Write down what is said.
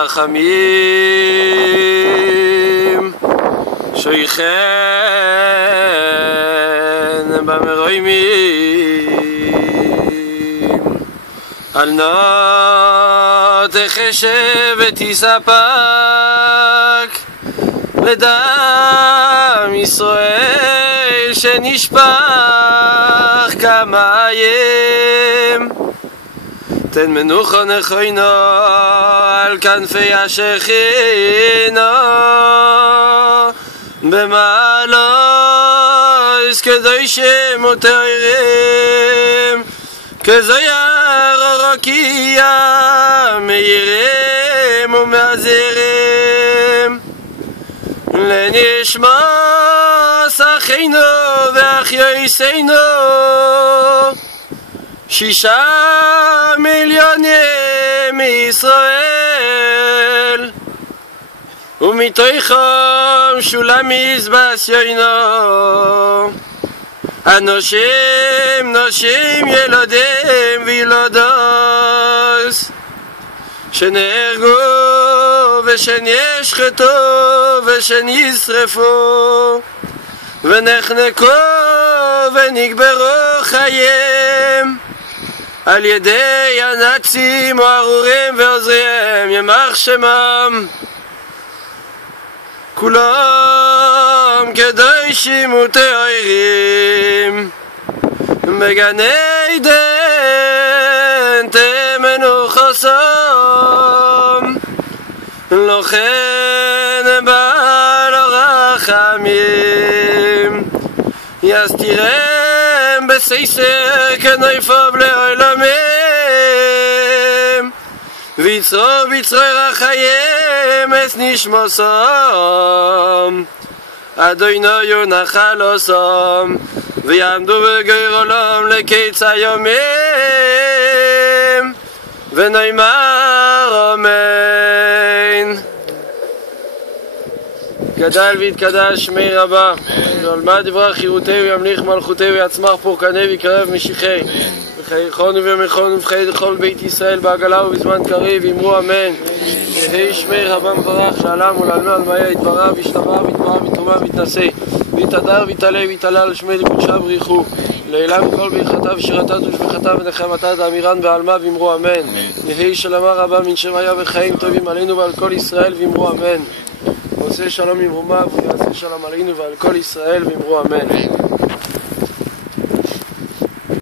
ברחמים שויכן במרוימים על נאות תחשב ותספק לדם ישראל שנשפך כמים תן מנוחה נכוינו על כנפי השכינה במעלות קדושים וטהורים כזוהר ורקיע מאירים ומעזרים לנשמת אחינו ואחיותינו 6 מיליונים מישראל ומתוכם שולמיס בסיינו אנשים נשים ילדים וילדות שנהרגו ושנשחטו ושנשרפו ונחנקו ונקברו חייהם על ידי הנאצים וארורים ועוזריהם ימח שמם כולם קדושים וטהורים בגן עדן תמנוחסם לכן בעל הרחמים יסתירם בסייסר כנויפוב לעולמים ויצרו בצרוי רחיים אס נשמוסם אדוני נחלוסם ויעמדו בגיר עולם לקיץ היומים ונאמר אמן. גדל ויתקדש שמי רבה ועולמה דברה חירותי וימליך מלכותי ויצמח פורקני ויקרב משיחי וחייכון ובימיכון ובחיי לכל בית ישראל בעגלה ובזמן קריב אמרו אמן. יהי שמי רבה מברך שעלם ולעלמי על מאיה יתברה וישתברה ויתברה ויתרומה ויתנשא ויתהדר ויתעלה ויתעלל שמי לקודשה בריחו לעילם כל ברכתה ושירתה ושבחתה ונחמתה דאמירן בעלמה ואמרו אמן. יהי שלמה רבה מן שמיה וחיים טובים עלינו ועל כל ישראל ואמרו אמן. ועושה שלום עם רומיו ויעשה שלום עלינו ועל כל ישראל ואמרו אמן.